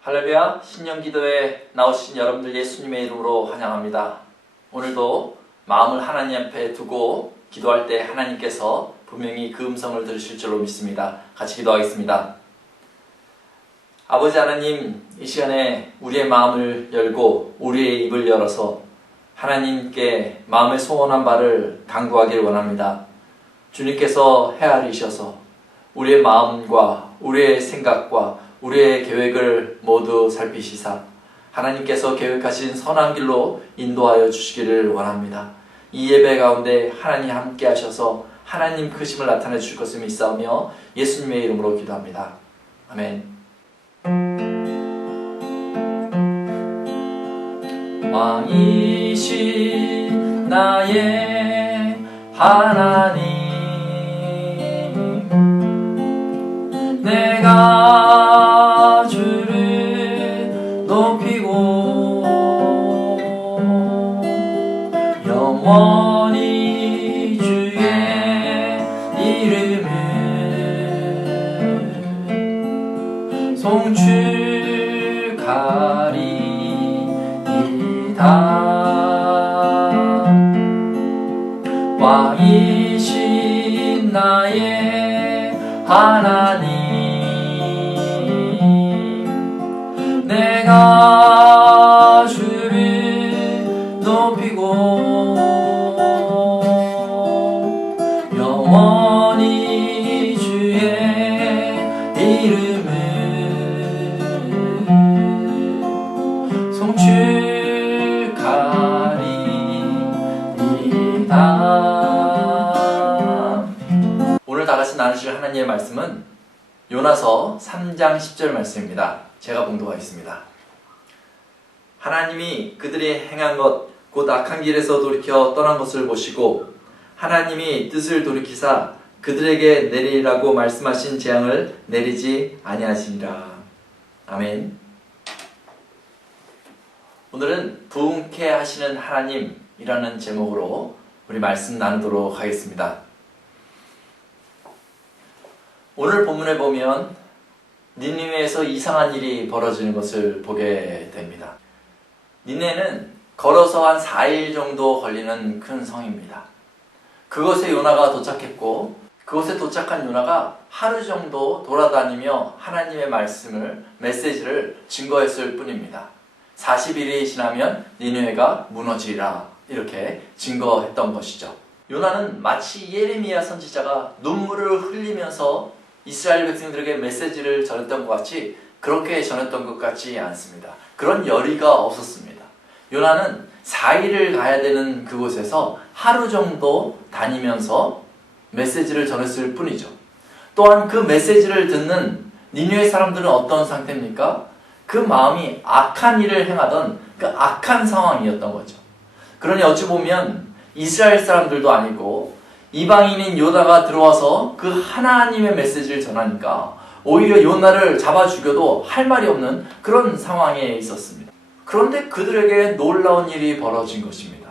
할렐루야, 신년기도에 나오신 여러분들 예수님의 이름으로 환영합니다. 오늘도 마음을 하나님 앞에 두고 기도할 때 하나님께서 분명히 그 음성을 들으실 줄로 믿습니다. 같이 기도하겠습니다. 아버지 하나님, 이 시간에 우리의 마음을 열고 우리의 입을 열어서 하나님께 마음에 소원한 바를 간구하기를 원합니다. 주님께서 헤아리셔서 우리의 마음과 우리의 생각과 우리의 계획을 모두 살피시사 하나님께서 계획하신 선한 길로 인도하여 주시기를 원합니다. 이 예배 가운데 하나님 함께 하셔서 하나님 크심을 나타내 주실 것을 믿사오며 예수님의 이름으로 기도합니다. 아멘. 왕이신 나의 하나님, 내가 주를 높이고 영원히 주의 이름을 송축하리이다. 왕이신 나의 하나님, 내가 주를 높이고 영원히 주의 이름을 송축하리이다. 오늘 다같이 나누실 하나님의 말씀은 요나서 3장 10절 말씀입니다. 제가 봉독하겠습니다. 하나님이 그들이 행한 것 곧 악한 길에서 돌이켜 떠난 것을 보시고 하나님이 뜻을 돌이키사 그들에게 내리라고 말씀하신 재앙을 내리지 아니하시니라. 아멘. 오늘은 부흥케 하시는 하나님이라는 제목으로 우리 말씀 나누도록 하겠습니다. 오늘 본문에 보면 니느웨에서 이상한 일이 벌어지는 것을 보게 됩니다. 니느웨는 걸어서 한 4일 정도 걸리는 큰 성입니다. 그곳에 요나가 도착했고 그곳에 도착한 요나가 하루 정도 돌아다니며 하나님의 말씀을, 메시지를 증거했을 뿐입니다. 40일이 지나면 니느웨가 무너지리라 이렇게 증거했던 것이죠. 요나는 마치 예레미야 선지자가 눈물을 흘리면서 이스라엘 백성들에게 메시지를 전했던 것 같이 그렇게 전했던 것 같지 않습니다. 그런 열의가 없었습니다. 요나는 4일을 가야 되는 그곳에서 하루 정도 다니면서 메시지를 전했을 뿐이죠. 또한 그 메시지를 듣는 니느웨 사람들은 어떤 상태입니까? 그 마음이 악한 일을 행하던 그 악한 상황이었던 거죠. 그러니 어찌 보면 이스라엘 사람들도 아니고 이방인인 요나가 들어와서 그 하나님의 메시지를 전하니까 오히려 요나를 잡아 죽여도 할 말이 없는 그런 상황에 있었습니다. 그런데 그들에게 놀라운 일이 벌어진 것입니다.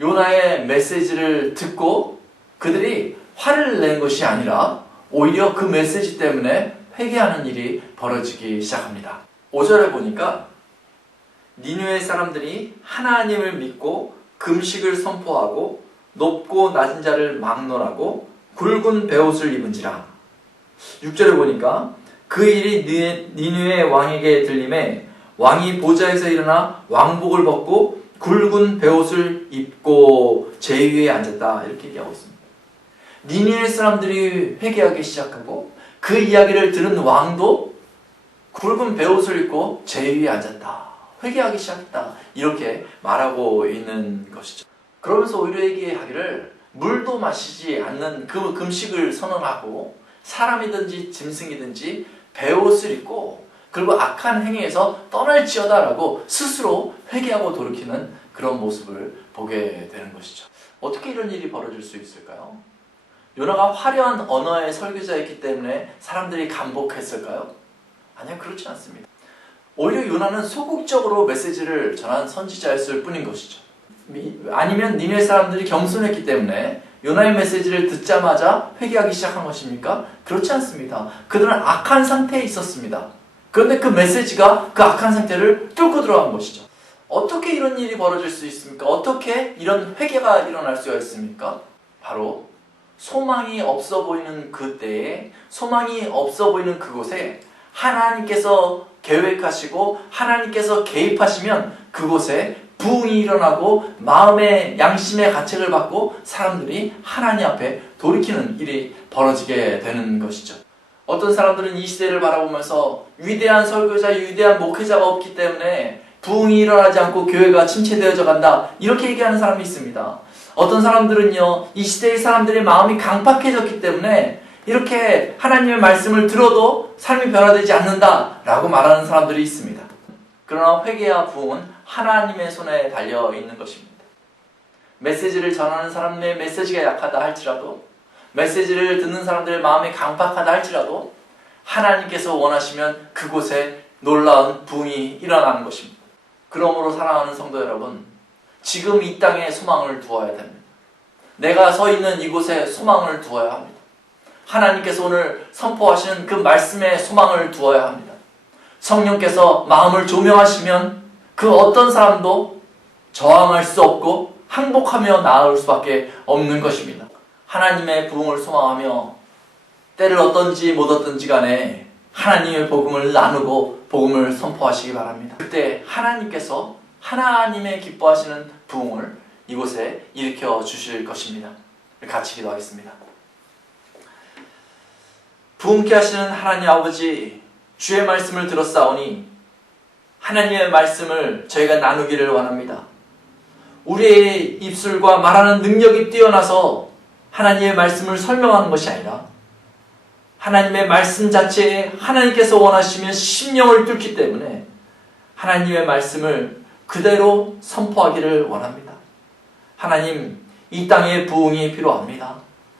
요나의 메시지를 듣고 그들이 화를 낸 것이 아니라 오히려 그 메시지 때문에 회개하는 일이 벌어지기 시작합니다. 5절에 보니까 니느웨 사람들이 하나님을 믿고 금식을 선포하고 높고 낮은 자를 막론하고 굵은 베옷을 입은지라. 6절에 보니까 그 일이 니느웨 왕에게 들림에 왕이 보좌에서 일어나 왕복을 벗고 굵은 베옷을 입고 제위에 앉았다 이렇게 얘기하고 있습니다. 니느웨 사람들이 회개하기 시작하고 그 이야기를 들은 왕도 굵은 베옷을 입고 제위에 앉았다, 회개하기 시작했다 이렇게 말하고 있는 것이죠. 그러면서 오히려 얘기하기를 물도 마시지 않는 그 금식을 선언하고 사람이든지 짐승이든지 베옷을 입고 그리고 악한 행위에서 떠날지어다라고 스스로 회개하고 돌이키는 그런 모습을 보게 되는 것이죠. 어떻게 이런 일이 벌어질 수 있을까요? 요나가 화려한 언어의 설교자였기 때문에 사람들이 감복했을까요? 아니요, 그렇지 않습니다. 오히려 요나는 소극적으로 메시지를 전한 선지자였을 뿐인 것이죠. 아니면 니느웨 사람들이 겸손했기 때문에 요나의 메시지를 듣자마자 회개하기 시작한 것입니까? 그렇지 않습니다. 그들은 악한 상태에 있었습니다. 그런데 그 메시지가 그 악한 상태를 뚫고 들어간 것이죠. 어떻게 이런 일이 벌어질 수 있습니까? 어떻게 이런 회개가 일어날 수가 있습니까? 바로 소망이 없어 보이는 그때에, 소망이 없어 보이는 그곳에 하나님께서 계획하시고 하나님께서 개입하시면 그곳에 부흥이 일어나고 마음의 양심의 가책을 받고 사람들이 하나님 앞에 돌이키는 일이 벌어지게 되는 것이죠. 어떤 사람들은 이 시대를 바라보면서 위대한 설교자, 위대한 목회자가 없기 때문에 부흥이 일어나지 않고 교회가 침체되어져 간다, 이렇게 얘기하는 사람이 있습니다. 어떤 사람들은요, 이 시대의 사람들의 마음이 강팍해졌기 때문에 이렇게 하나님의 말씀을 들어도 삶이 변화되지 않는다 라고 말하는 사람들이 있습니다. 그러나 회개와 부흥은 하나님의 손에 달려 있는 것입니다. 메시지를 전하는 사람의 메시지가 약하다 할지라도, 메시지를 듣는 사람들의 마음이 강팍하다 할지라도 하나님께서 원하시면 그곳에 놀라운 부흥이 일어나는 것입니다. 그러므로 사랑하는 성도 여러분, 지금 이 땅에 소망을 두어야 됩니다. 내가 서 있는 이곳에 소망을 두어야 합니다. 하나님께서 오늘 선포하시는 그 말씀에 소망을 두어야 합니다. 성령께서 마음을 조명하시면 그 어떤 사람도 저항할 수 없고 항복하며 나아올 수밖에 없는 것입니다. 하나님의 부흥을 소망하며 때를 얻든지 못 얻든지 간에 하나님의 복음을 나누고 복음을 선포하시기 바랍니다. 그때 하나님께서 하나님의 기뻐하시는 부흥을 이곳에 일으켜 주실 것입니다. 같이 기도하겠습니다. 부흥케 하시는 하나님 아버지, 주의 말씀을 들었사오니 하나님의 말씀을 저희가 나누기를 원합니다. 우리의 입술과 말하는 능력이 뛰어나서 하나님의 말씀을 설명하는 것이 아니라 하나님의 말씀 자체에 하나님께서 원하시면 심령을 뚫기 때문에 하나님의 말씀을 그대로 선포하기를 원합니다. 하나님, 이 땅에 부흥이 필요합니다.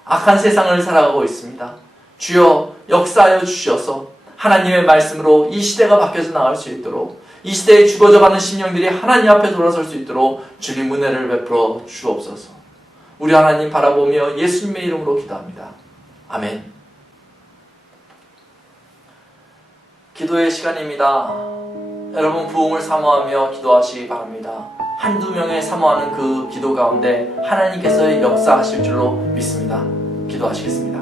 악한 세상을 살아가고 있습니다. 주여 역사하여 주셔서 하나님의 말씀으로 이 시대가 바뀌어져 나갈 수 있도록, 이 시대에 죽어져가는 심령들이 하나님 앞에 돌아설 수 있도록 주님 은혜를 베풀어 주옵소서. 우리 하나님 바라보며 예수님의 이름으로 기도합니다. 아멘. 기도의 시간입니다. 여러분 부흥을 사모하며 기도하시기 바랍니다. 한두 명의 사모하는 그 기도 가운데 하나님께서 역사하실 줄로 믿습니다. 기도하시겠습니다.